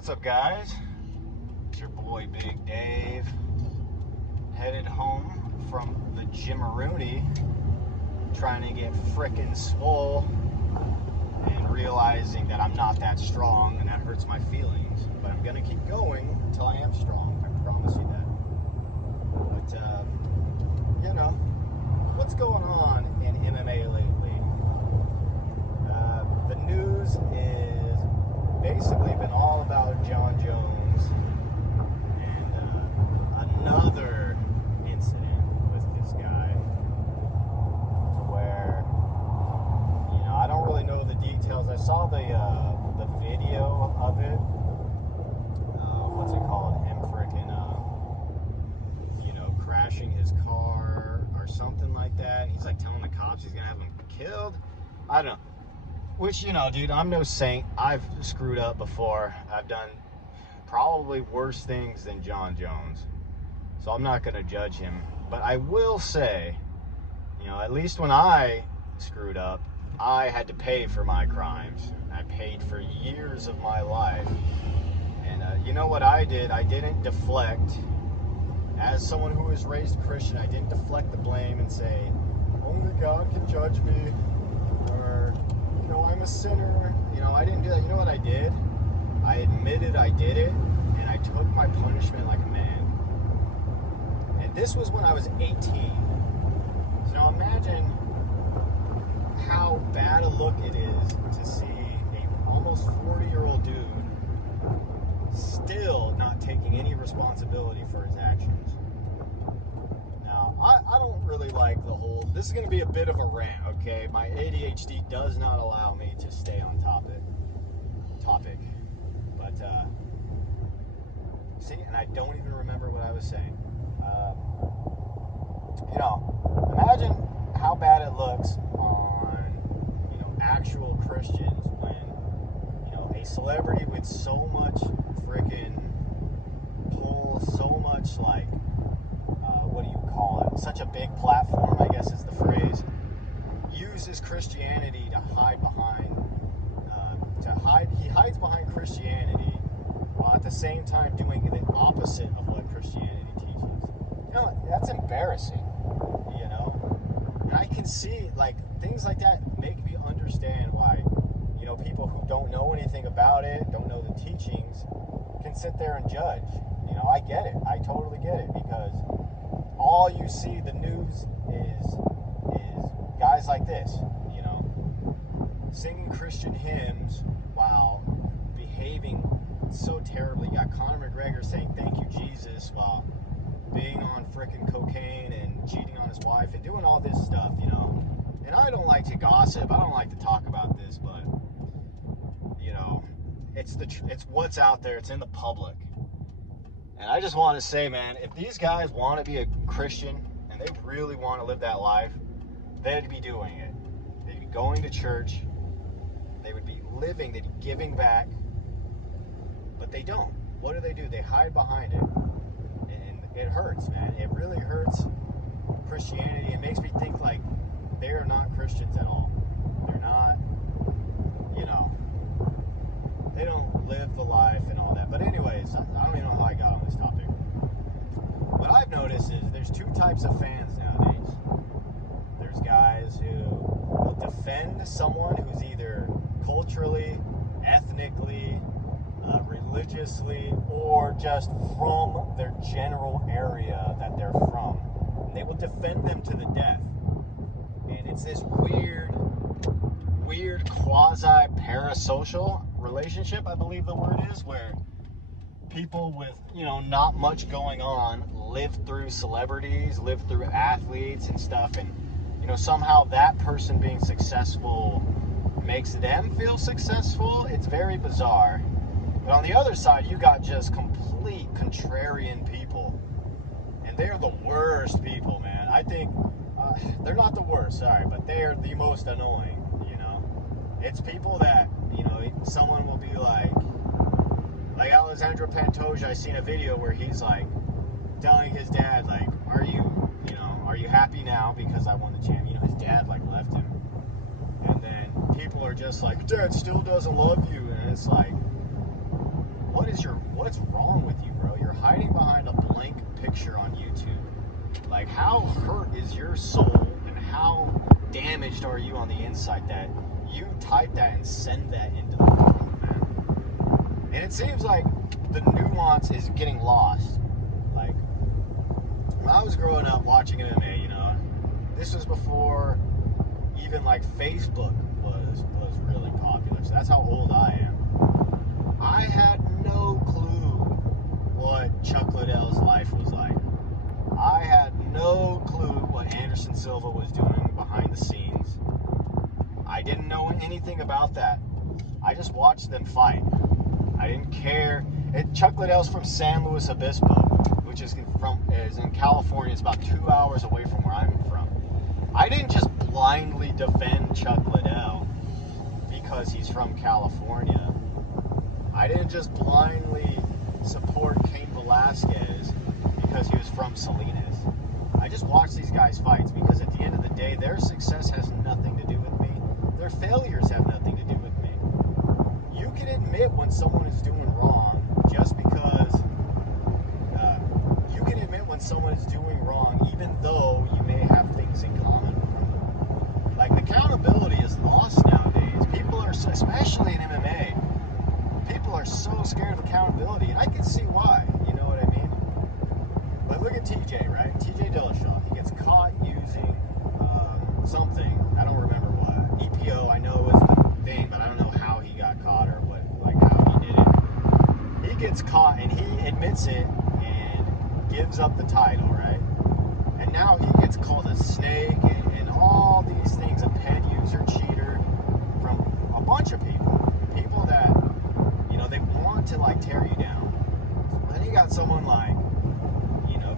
What's up, guys? It's your boy Big Dave, headed home from the Gym-a-rooney, trying to get frickin' swole and realizing that I'm not that strong and that hurts my feelings. But I'm gonna keep going until I am strong. I promise you that. But what's going on in MMA lately? The news is basically been all about John Jones and another incident with this guy where, I don't really know the details. I saw the video of it. What's it called? Him frickin' crashing his car or something like that. And he's like telling the cops he's gonna have him killed. I don't know. Which, dude, I'm no saint. I've screwed up before. I've done probably worse things than John Jones. So I'm not going to judge him. But I will say, at least when I screwed up, I had to pay for my crimes. I paid for years of my life. And you know what I did? I didn't deflect. As someone who was raised Christian, I didn't deflect the blame and say, only God can judge me. Or... I'm a sinner. I didn't do that. You know what I did? I admitted I did it, and I took my punishment like a man. And this was when I was 18. So now imagine how bad a look it is to see a almost 40-year-old dude still not taking any responsibility for his actions. Now, I don't really like the whole... This is going to be a bit of a rant, okay? My ADHD does not allow me to stay on topic. But, see, and I don't even remember what I was saying. Imagine how bad it looks on, actual Christians when, a celebrity with so much freaking pull, so much, what do you call it? Such a big platform, I guess is the phrase. Uses Christianity to hide behind. He hides behind Christianity while at the same time doing the opposite of what Christianity teaches. That's embarrassing. And I can see things like that make me understand why people who don't know anything about it, don't know the teachings, can sit there and judge. I get it. I totally get it, because all you see the news is guys like this, singing Christian hymns while behaving so terribly. You got Conor McGregor saying thank you Jesus while being on frickin' cocaine and cheating on his wife and doing all this stuff, And I don't like to gossip. I don't like to talk about this, but it's what's out there. It's in the public. And I just want to say, man, if these guys want to be a Christian and they really want to live that life, they'd be doing it. They'd be going to church. They would be living. They'd be giving back. But they don't. What do? They hide behind it. And it hurts, man. It really hurts Christianity. It makes me think they are not Christians at all. They're not, they don't live the life and all that. But anyways, I don't even know how I got on this topic. What I've noticed is there's two types of fans nowadays. There's guys who will defend someone who's either culturally, ethnically, religiously, or just from their general area that they're from. And they will defend them to the death. And it's this weird quasi-parasocial relationship, I believe the word is, where people with, not much going on live through celebrities, live through athletes and stuff, and, somehow that person being successful makes them feel successful. It's very bizarre. But on the other side, you got just complete contrarian people. And they're the worst people, man. I think they're not the worst, sorry, but they're the most annoying, It's people that, someone will be like Alessandro Pantoja. I seen a video where he's telling his dad, are you happy now because I won the champion? His dad left him. And then people are just Dad still doesn't love you. And it's what is what's wrong with you, bro? You're hiding behind a blank picture on YouTube. Like, how hurt is your soul and how damaged are you on the inside that you type that and send that into the world, man? And it seems like the nuance is getting lost. Like, when I was growing up watching MMA, you know, this was before even like Facebook was really popular. So that's how old I am. I had no clue what Chuck Liddell's life was like. I had no clue what Anderson Silva was doing behind the scenes. I didn't know anything about that. I just watched them fight. I didn't care. Chuck Liddell's from San Luis Obispo, which is in California. It's about 2 hours away from where I'm from. I didn't just blindly defend Chuck Liddell because he's from California. I didn't just blindly support Cain Velasquez because he was from Salinas. I just watched these guys' fights because at the end of the day, their success has nothing to do with me. Their failures have nothing to do with me. You can admit when someone is doing wrong just because you can admit when someone is doing wrong even though you may have things in common with them. Like, accountability is lost nowadays. People are, especially in MMA, people are so scared of accountability, and I can see why, you know what I mean? But look at TJ, right? TJ Dillashaw, he gets caught using something, I don't remember what, EPO, I know was the thing, but I don't know how he got caught or what, like how he did it. He gets caught and he admits it and gives up the title, right? And now he gets called a snake and all these things, a ped user, cheater, from a bunch of people. People that, you know, they want to like tear you down. Then you got someone like, you know,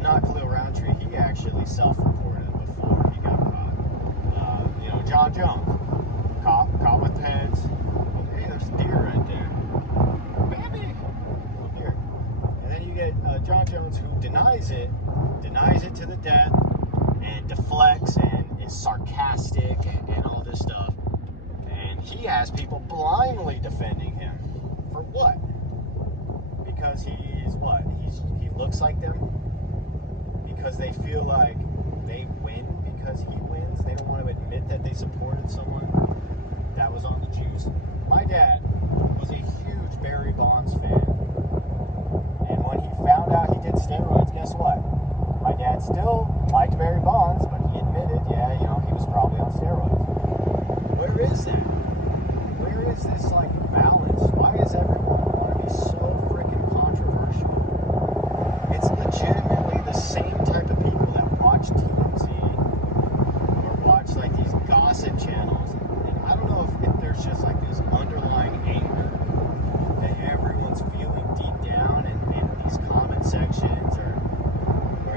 not Khalil Roundtree, he actually self-reported before he got caught. You know, John Jones, caught with heads. Oh, hey, there's a deer right there. Baby! Oh, deer. And then you get John Jones, who denies it to the death, and deflects and is sarcastic and all this stuff. And he has people blindly defending him. For what? Because he's what? He looks like them? Because they feel like they win because he wins? They don't want to admit that they supported someone that was on the juice? My dad was a huge Barry Bonds fan. And when he found out he did steroids, guess what? My dad still liked Barry Bonds, but he admitted, yeah, you know, he was probably on steroids. Where is that? Where is this, like, balance? Why is everyone want to be so freaking controversial? It's legitimately the same type of people that watch TMZ or watch, like, these gossip channels. And I don't know if there's just, like, this underlying anger that everyone's feeling deep down in these comment sections or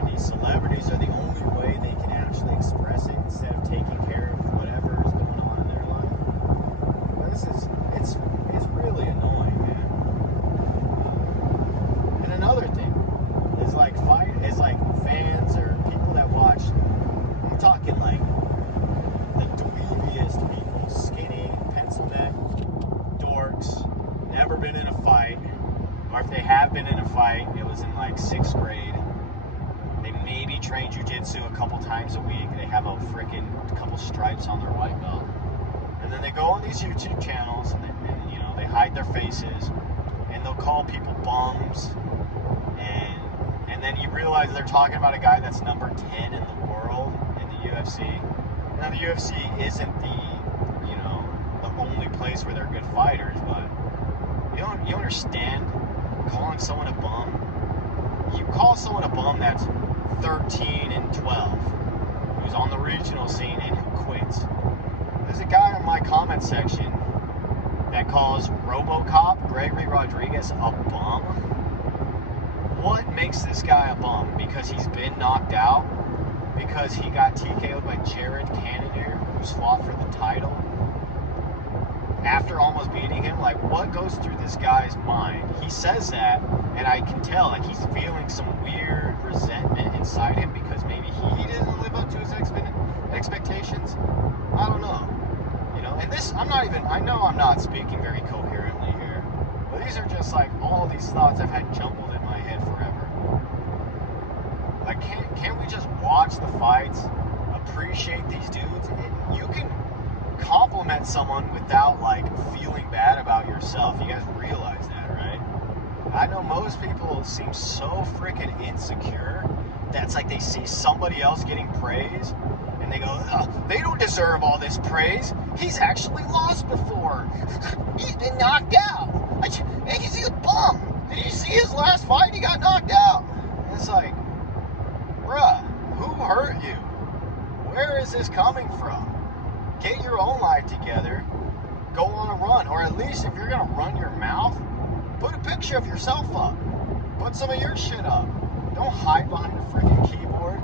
these celebrities are the only way they can actually express it instead of taking care of whatever is going on in their life. It's really annoying, man. And another thing is like fans or people that watch. I'm talking like the dweebiest people, skinny, pencil neck dorks, never been in a fight, or if they have been in a fight, it was in like 6th grade. They maybe train jiu-jitsu a couple times a week. They have a freaking couple stripes on their white belt. And then they go on these YouTube channels and you know, they hide their faces and they'll call people bums. And then you realize they're talking about a guy that's number 10 in the world in the UFC. Now the UFC isn't the, you know, the only place where they're good fighters, but you understand calling someone a bum? You call someone a bum that's 13 and 12, who's on the regional scene and who quits. There's a guy in my comment section that calls RoboCop Gregory Rodriguez a bum. What makes this guy a bum? Because he's been knocked out? Because he got TKO'd by Jared Cannonier, who's fought for the title? After almost beating him, like, what goes through this guy's mind? He says that, and I can tell, like, he's feeling some weird resentment inside him because maybe he didn't live up to his expectations. I don't know. You know, and this, I know I'm not speaking very coherently here, but these are just like all these thoughts I've had jumbled in my head forever. Like, can't we just watch the fights, appreciate these dudes? You can compliment someone without like feeling bad about yourself. You guys realize that, right? I know most people seem so freaking insecure that's like they see somebody else getting praise and they go, oh, they don't deserve all this praise. He's actually lost before. He's been knocked out. He's a bum. Did you see his last fight? He got knocked out. And it's like, bruh, who hurt you? Where is this coming from? Get your own life together. Go on a run. Or at least if you're going to run your mouth, put a picture of yourself up. Put some of your shit up. Don't hide behind the freaking keyboard.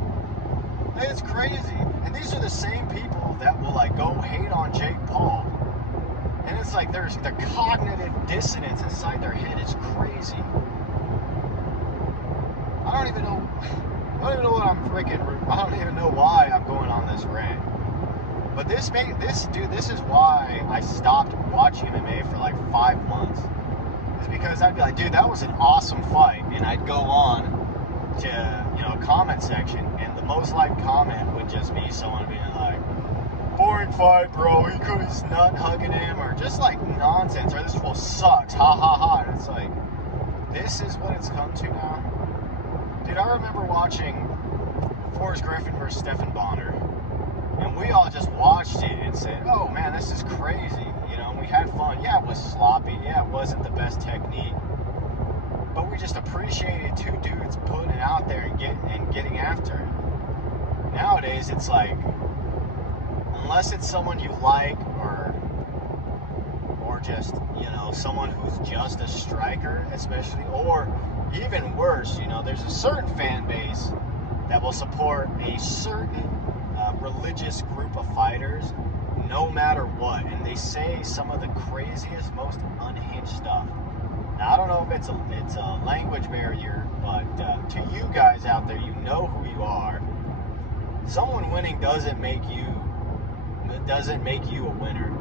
It's crazy. And these are the same people that will like go hate on Jake Paul. And it's like there's the cognitive dissonance inside their head. It's crazy. I don't even know what I'm freaking. I don't even know why I'm going on this rant. But this is why I stopped watching MMA for like 5 months. It's because I'd be like, dude, that was an awesome fight, and I'd go on to a comment section, and the most liked comment would just be someone being like, boring fight, bro. He's not hugging him, or just like nonsense, or this fool sucks, ha ha ha. And it's like, this is what it's come to now. Dude, I remember watching Forrest Griffin versus Stephen Bonner, and we all just watched it and said, oh man, this is crazy. And we had fun. Yeah, it was sloppy. Yeah, it wasn't the best technique. But we just appreciated two dudes putting it out there and getting after it. Nowadays, it's like, unless it's someone you like or just, someone who's just a striker, especially, or even worse, there's a certain fan base that will support a certain religious group of fighters no matter what, and they say some of the craziest, most unhinged stuff. Now, I don't know if it's a language barrier, but to you guys out there, you know who you are. Someone winning doesn't make you a winner.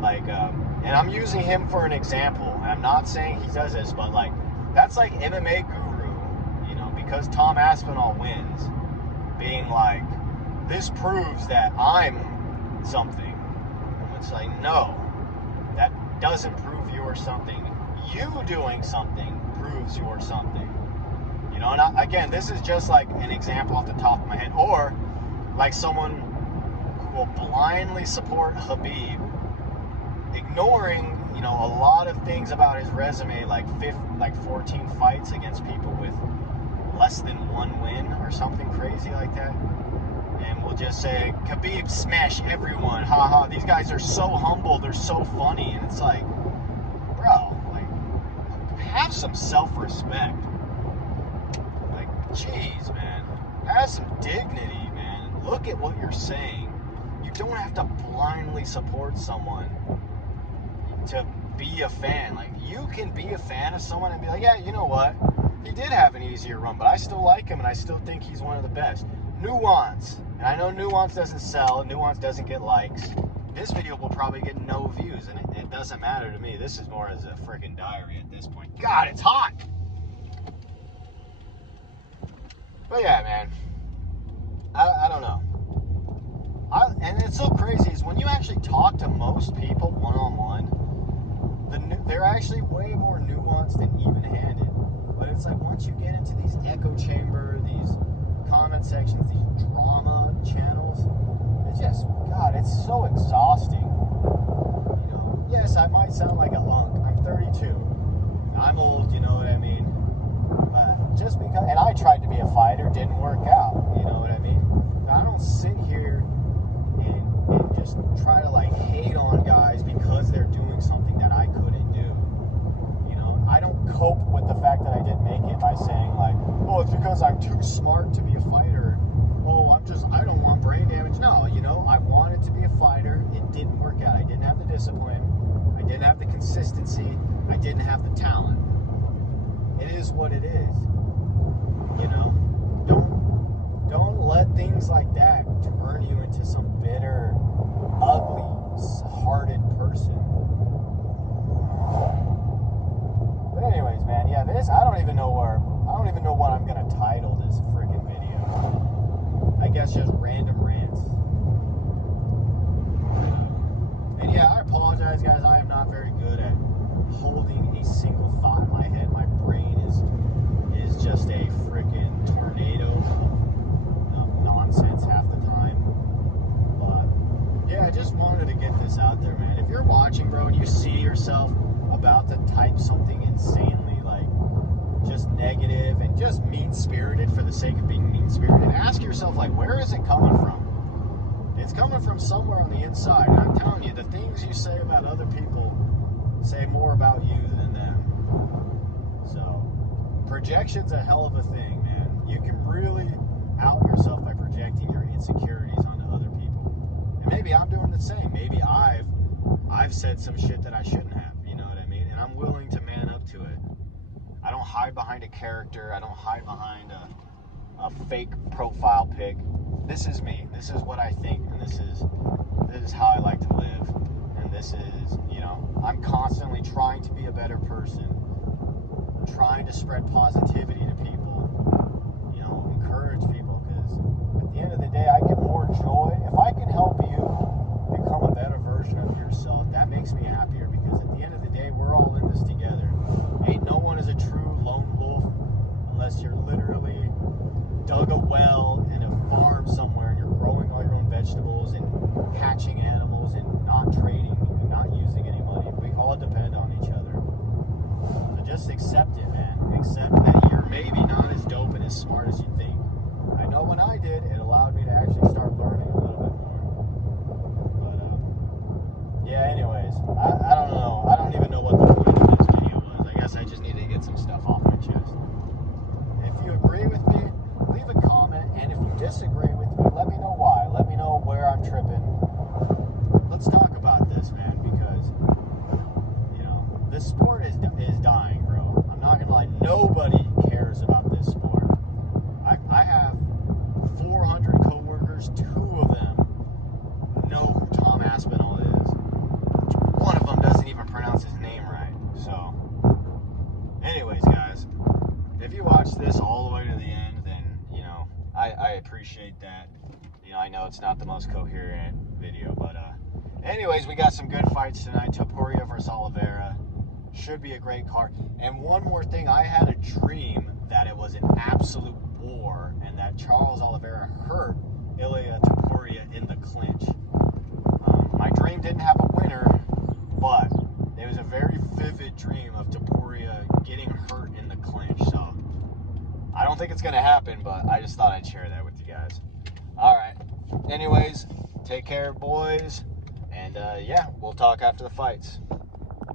Like, and I'm using him for an example. And I'm not saying he does this, but like, that's like MMA Guru, because Tom Aspinall wins, being like, this proves that I'm something. It's like, no, that doesn't prove you're something. You doing something proves you're something. And again, this is just like an example off the top of my head. Or like someone who will blindly support Khabib, ignoring, a lot of things about his resume, like 14 fights against people with less than 1 win or something crazy like that. And we'll just say, Khabib smash everyone, haha, these guys are so humble, they're so funny. And it's like, bro, like, have some self-respect. Like, jeez, man, have some dignity, man. Look at what you're saying. You don't have to blindly support someone to be a fan. Like, you can be a fan of someone and be like, yeah, you know what, he did have an easier run, but I still like him and I still think he's one of the best. Nuance. And I know Nuance doesn't sell, Nuance doesn't get likes. This video will probably get no views, and it doesn't matter to me. This is more as a freaking diary at this point. God, it's hot! But yeah, man. I don't know. And it's so crazy is when you actually talk to most people one-on-one, they're actually way more nuanced and even-handed. But it's like once you get into these echo chamber, these comment sections, these drama channels, it's just, God, it's so exhausting. Yes, I might sound like a lunk. I'm 32. I'm old, you know what I mean? But just because, and I tried to be a fighter, didn't work out, you know what I mean? But I don't sit here and just try to like hate on guys because they're doing something that I couldn't do. I don't cope with the fact that I didn't make it by saying like, oh, it's because I'm too smart to be a fighter. Oh, I don't want brain damage. No, I wanted to be a fighter. It didn't work out. I didn't have the discipline. I didn't have the consistency. I didn't have the talent. It is what it is. Don't let things like that turn you into some bitter, ugly, hearted person. even know what I'm gonna title this freaking video. I guess just random rants. And yeah, I apologize, guys. I am not very good at holding a single thought in my head. My brain is just a freaking tornado of nonsense half the time. But yeah, I just wanted to get this out there, man. If you're watching, bro, and you see yourself about to type something insanely like just negative and just mean-spirited for the sake of being mean-spirited, ask yourself, like, where is it coming from? It's coming from somewhere on the inside. And I'm telling you, the things you say about other people say more about you than them. So, projection's a hell of a thing, man. You can really out yourself by projecting your insecurities onto other people. And maybe I'm doing the same. Maybe I've said some shit that I shouldn't have, you know what I mean? And I'm willing to man up to it. I don't hide behind a character. I don't hide behind a fake profile pic. This is me. This is what I think, and this is how I like to live. And this is, you know, I'm constantly trying to be a better person, trying to spread positivity to people, you know, encourage people, because at the end of the day, I get more joy. If I can help you become a better version of yourself, that makes me happier, because at the end of the day, we're all in this together. Ain't no one is a true lone wolf unless you're literally dug a well in a farm somewhere and you're growing all your own vegetables and hatching animals and not trading and not using any money. We all depend on each other. So just accept it, man. Accept that you're maybe not as dope and as smart as you think. I know when I did, it allowed me to actually start learning a little bit more. But, yeah, anyways, I don't know. I don't even know what the point of this video was. I guess I just needed to get some stuff off my chest. If you agree with me, leave a comment, and if you disagree with me, let me know why. Let me know where I'm tripping. Let's talk about this, man, because, you know, this sport is dying, bro. I'm not gonna lie, nobody cares about this sport. I have 400 coworkers, 2 of them know who Tom Aspinall is. One of them doesn't even pronounce his name right. So, anyways, guys, if you watch this all the way to the end, then, you know, I appreciate that. You know, I know it's not the most coherent video, but anyways, we got some good fights tonight. Topuria versus Oliveira should be a great card. And one more thing, I had a dream that it was an absolute war and that Charles Oliveira hurt Ilia Topuria in the clinch. My dream didn't have a winner, but it was a very vivid dream of Topuria getting hurt in the clinch. So I don't think it's going to happen, but I just thought I'd share that with you guys. All right. Anyways, take care, boys. And, yeah, we'll talk after the fights.